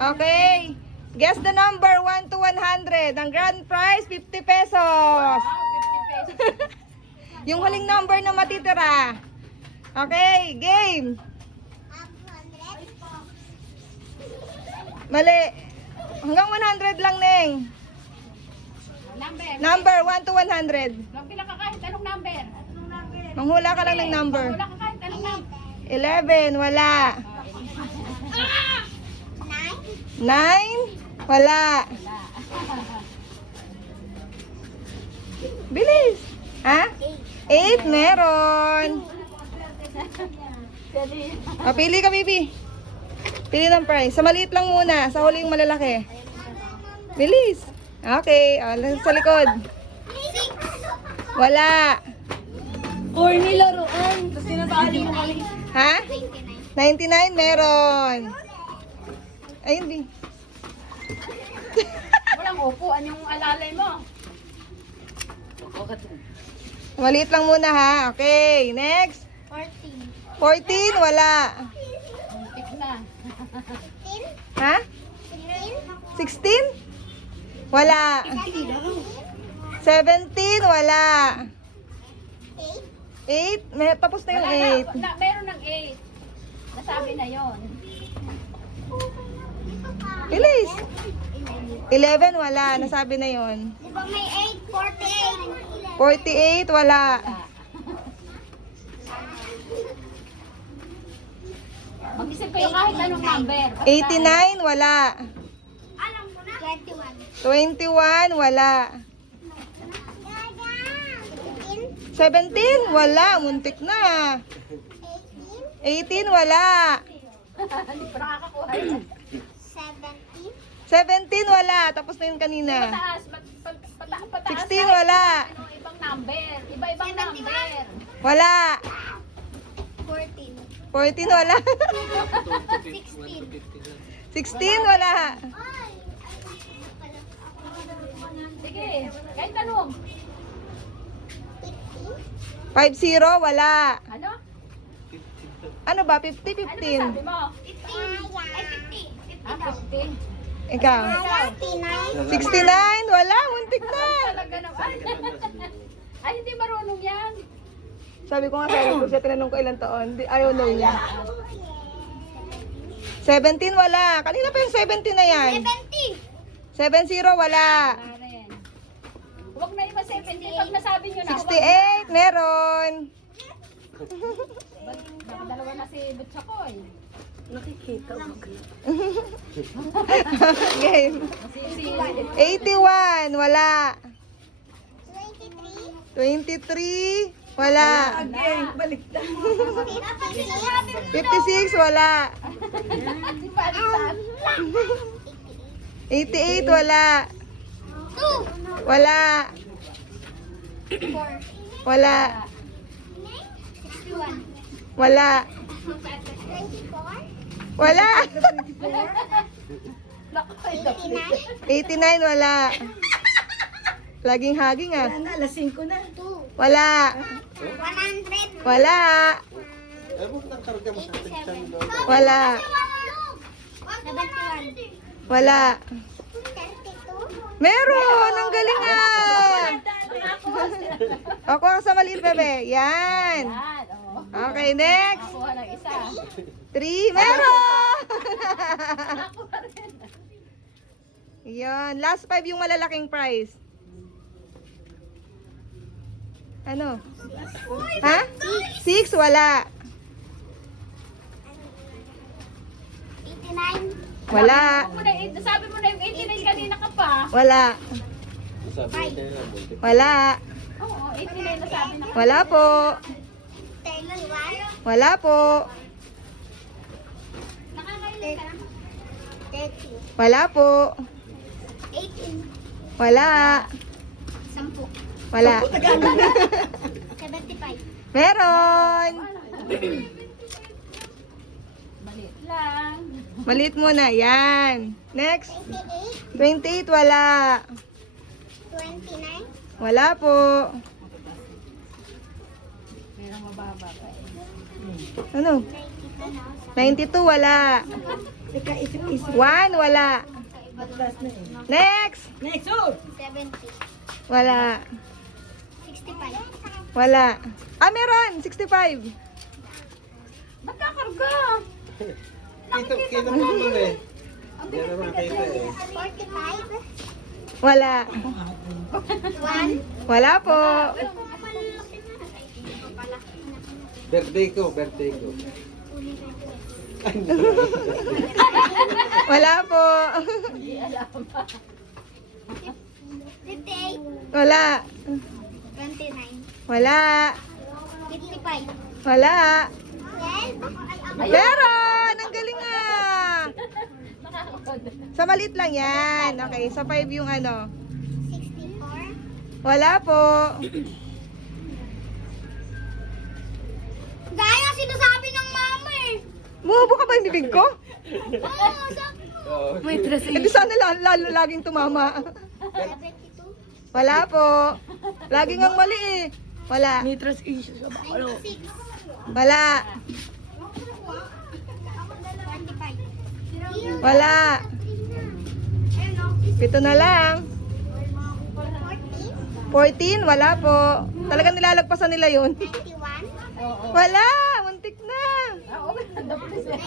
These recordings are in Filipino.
Okay. Guess the number 1 to 100. Ang grand prize, 50 pesos. 50 pesos. Yung huling number na matitira. Okay, game. Mali. Hanggang 100 lang, Neng. Number 1 to 100. Magpila ka kahit anong number. Manghula ka lang ng number. Wala ka kahit anong number. 11, wala. 9, wala. Bilis. Ha? 8, meron. Pili ka, Bibi. Pili ng prize. Sa maliit lang muna. Sa huli yung malalaki. Bilis. Okay. Sa likod. Wala. Corny laruan. Tapos sinasali mo kami. Ha? 99 meron. Ayun, Bi. Walang upuan yung alalay mo. Maliit lang muna, ha? Okay. Next. 14, wala. Muntik na. Ha? 16? Wala. 17, wala. 8? Tapos na yung Wala 8. na. Meron ng 8. Nasabi na yon. Bilis. 11, wala. Nasabi na yon. Di ba may 8? 48, wala. Mag-isip kayo kahit anong number. 89, wala. Alam ko na. 21, wala. 17, wala. Muntik na. 18, wala. Hindi pa nakakakuha yan. 17, wala. Tapos na yun kanina. Pataas. Pataas. 16, wala. Ano ibang number? Iba-ibang number. Wala. 14. 14, wala. 16. 16, wala. Sige, kahit tanong. 50, wala. Ano? Ano ba? 50, Ano ba 15. sabi mo? 15. Ay, 50. Ah, 50. Ikaw. 49. 69, wala. Muntik na. Talaga naman. Ay, hindi marunong yan. Sabi ko siya, tinanong ko ilang taon. Ayaw daw niya. 17, wala. Kanina pa yung 17 na yan. 70. 70, wala. Karen. Huwag na iba 70 pag nasabi nyo na. 68, meron. Baka dalawa na si Butchakoy. Game. Si 81, wala. 23. 23, wala. 56, wala. si Palitan. 88, wala. 2. Wala. 4. Wala. 61. Wala. 24. Wala. Naku, 89. 89, wala. Laging haging ah. Alas 5 na. 2. Wala. 100. Wala. 87. Wala. 71. Wala. 32. Meron! Ang galing ah! Ako sa maliit, bebe. Yan. Yan, oh. Okay, next. Nakuha ng isa. 3. Meron! Nakuha rin. Yan. Last 5 yung malalaking prize. Ano? Ha? 6? Wala. 89. Wala. Sabi mo na yung 89 kanina ka pa. Wala. Wala. Oo, 89 na sabi na. Wala po. 31. Wala po. Nakakailan ka na? 30. Wala po. 18. Wala. 10. Wala. 75. Meron. Maliit lang. Maliit muna. Yan. Next. 28. 28. Wala. 29. Wala po. Meron mababa pa eh. Ano? 92. Wala. Teka, isip-isip. 1, wala. Matras na eh. Next! Next, oh! 70. Wala. 65. Wala. Ah, meron! 65. Ba't kakarga? Kita mo naman eh. Hindi naman kita eh. 45. Wala. 1. Wala po. Birthday ko, birthday ko. Wala po. 58. Wala. 29. Wala. 55. Wala. 12. Meron! Ang galing nga! Sa maliit lang yan. Okay, sa 5 yung ano. 64. Wala po. Gaya sinasabi ng mama eh. Mubo ka ba yung bibig ko? Oo, sabi mo. Oo. Eh di sana lalo laging tumama. 72. Wala po. Laging ang mali eh. Wala. May trust issue sa bakalo. 96. Wala. 45. Wala. Ayun o. 7 na lang. 40. 14, wala po. Talagang nilalagpasan nila yun. 91. Wala, muntik na. 92.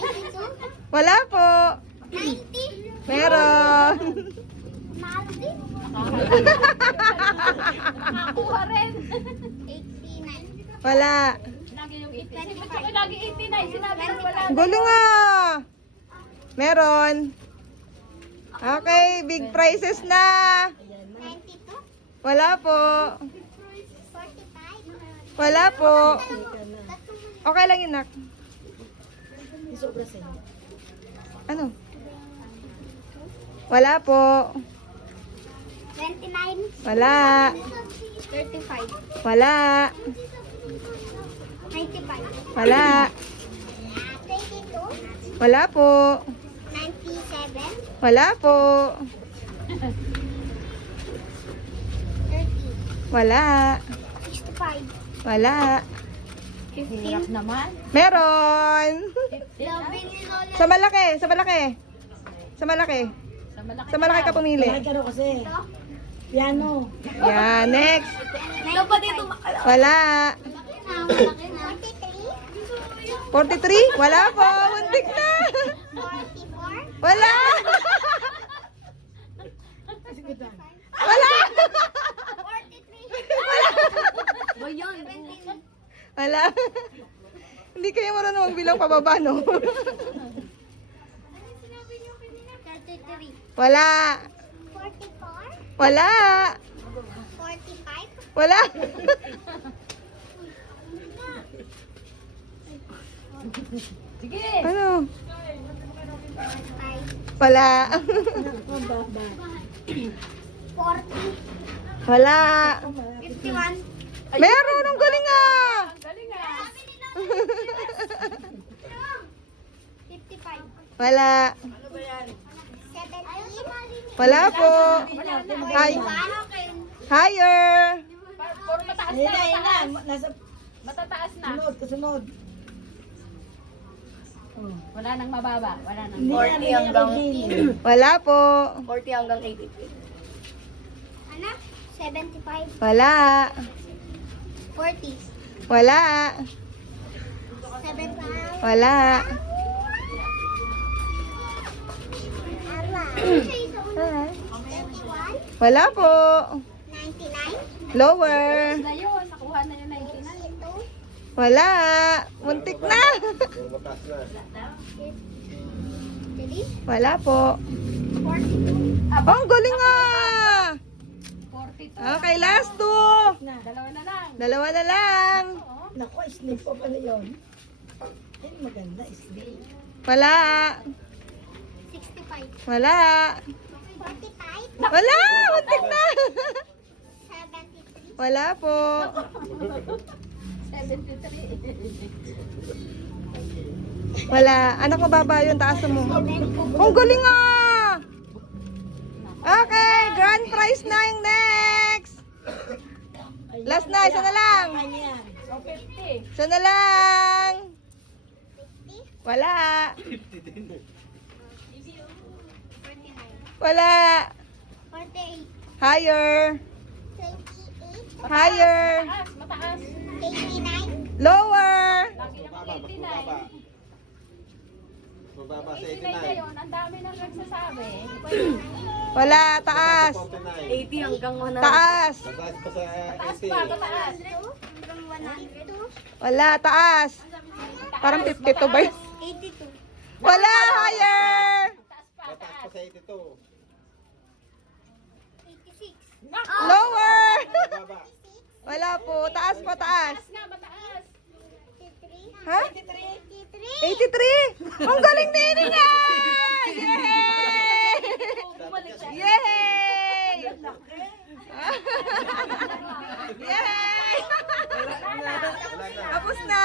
Wala po. 90. Meron. Mahal din. Nakakuha rin. 89. Wala. Lagi yung 80. 25. Lagi 89. Sinabi na wala. Gulo nga. Meron. Okay, big prizes na. 92. Wala po. 45. Wala po. Okay lang yun, nak. Sobra sa'yo. Ano? Wala po. 29. Wala. 35. Wala. 95. Wala. 22. Wala po. 97. Wala po. 30. Wala. 65. Wala. 15. Naman. Meron. Sabi ni Lola. Sa malaki, sa malaki. Sa malaki. Sa malaki. Sa malaki ka pumili. Malaki kasi. Piano. Yan, next. Dapat dito makala. Wala. 43. 43? Wala po. Muntik na. 44. Wala. Wala. 43. Ba yan? 17. Wala. Hindi kayo marunong magbilang pababa, no? 33. Wala. 44. Wala. 45. Wala. Sige. Ano? 5. Wala. Mababa. 40. Wala. 51. Meron. Ang galing ah. Galing ah. Sabi ni Lola. 55. Wala. 17. Wala po. Hi. Higher. Puro mataas na. Ayun na, ayun na. Mataas. Nasa Matataas na. sunod, kasunod. Wala nang mababa. Wala nang. Hindi na, hindi hanggang Wala po. 40 hanggang 80. Ano? 75. Wala. 40. Wala. 75. Wala. Ala. 21. Wala po. 99. Lower. Na yun. Nakuha na yun 99. 82. Wala. Muntik na. Yung mataas na. 3. Wala po. 42. Oh, ang galing ah. 42. Okay, last two. Dalawa na lang. Dalawa na lang. Naku, snake pa pala yun. Ay, maganda, snake. Wala. 65. Wala. 45. Wala. Muntik na. 73. Wala po. 73. Wala. Anak mo baba yun. Taas mo. Ang galing ah. Okay. Grand prize na yung next. Last na. Isa na lang. Ayan. O 50. Isa na lang. 50. Wala. Wala. 48. Higher. 28. Higher. Mataas, mataas. 89. Lower. Lagi naman Mababa, mas 89. mababa. Mababa sa 89 na 89. yun, ang dami nang nagsasabi. Wala. Taas. 49. 80 hanggang 100. Taas. Mataas pa sa Mataas 80. pa, mataas. Hanggang 102. Wala. Taas. Parang 52 ba yun? 82. Wala. Higher. Mataas pa, Mataas pa taas. sa 82. 86. Lower. Mababa. Wala po. Taas po. Taas. Mataas nga, mataas. 83. Ha? 83. 83. Ang galing ni Ininga! Yay! Yay! Yay! Wala na. Tapos na!